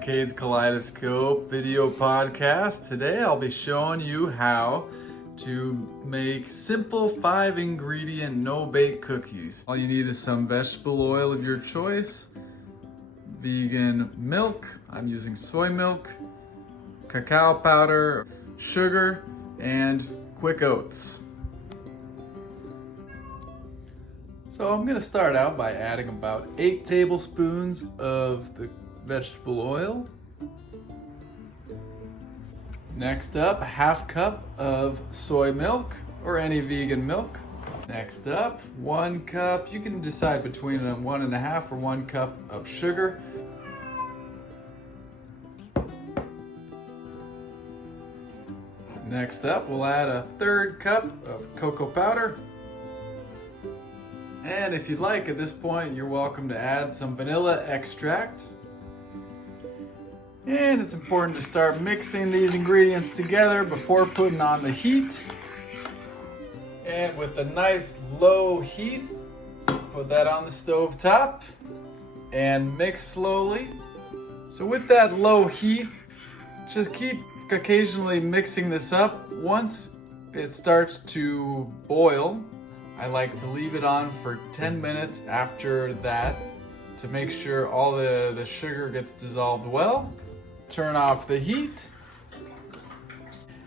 Cade's Kaleidoscope video podcast. Today I'll be showing you how to make simple 5-ingredient no-bake cookies. All you need is some vegetable oil of your choice, vegan milk, I'm using soy milk, cacao powder, sugar, and quick oats. So I'm gonna start out by adding about 8 tablespoons of the vegetable oil. Next up, 1/2 cup of soy milk or any vegan milk. Next up, 1 cup, you can decide between 1.5 or 1 cup of sugar. Next up, we'll add 1/3 cup of cocoa powder. And if you'd like, at this point, you're welcome to add some vanilla extract. And it's important to start mixing these ingredients together before putting on the heat. And with a nice low heat, put that on the stove top and mix slowly. So with that low heat, just keep occasionally mixing this up. Once it starts to boil, I like to leave it on for 10 minutes after that to make sure all the sugar gets dissolved well. Turn off the heat.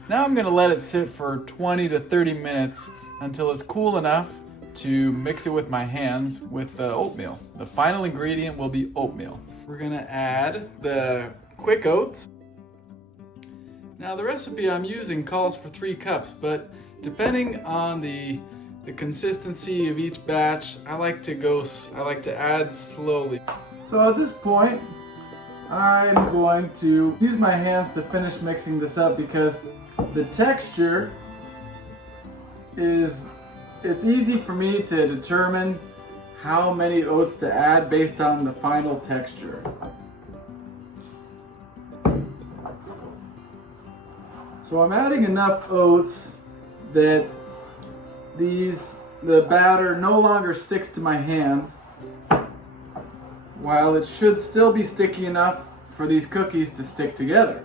Now I'm gonna let it sit for 20 to 30 minutes until it's cool enough to mix it with my hands with the oatmeal. The final ingredient will be oatmeal. We're gonna add the quick oats. Now the recipe I'm using calls for 3 cups, but depending on the consistency of each batch, I like to add slowly. So at this point, I'm going to use my hands to finish mixing this up because the texture it's easy for me to determine how many oats to add based on the final texture. So I'm adding enough oats that the batter no longer sticks to my hands, while it should still be sticky enough for these cookies to stick together.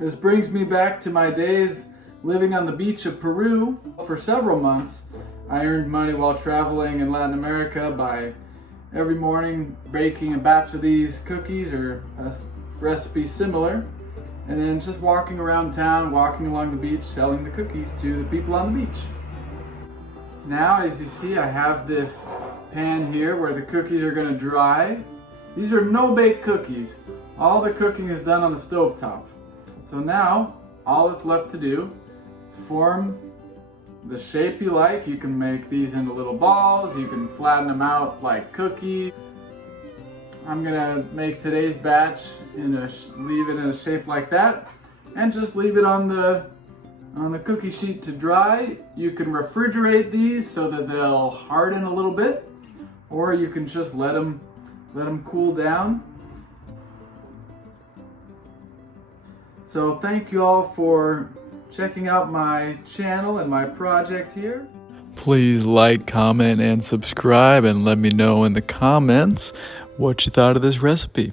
This brings me back to my days living on the beach of Peru. For several months, I earned money while traveling in Latin America by every morning baking a batch of these cookies or a recipe similar, and then just walking around town, walking along the beach, selling the cookies to the people on the beach. Now, as you see, I have this pan here where the cookies are going to dry. These are no-bake cookies. All the cooking is done on the stovetop. So now, all that's left to do is form the shape you like. You can make these into little balls. You can flatten them out like cookies. I'm going to make today's batch, leave it in a shape like that, and just leave it on the cookie sheet to dry. You can refrigerate these so that they'll harden a little bit, or you can just let them cool down. So thank you all for checking out my channel and my project here. Please like, comment, and subscribe, and let me know in the comments what you thought of this recipe.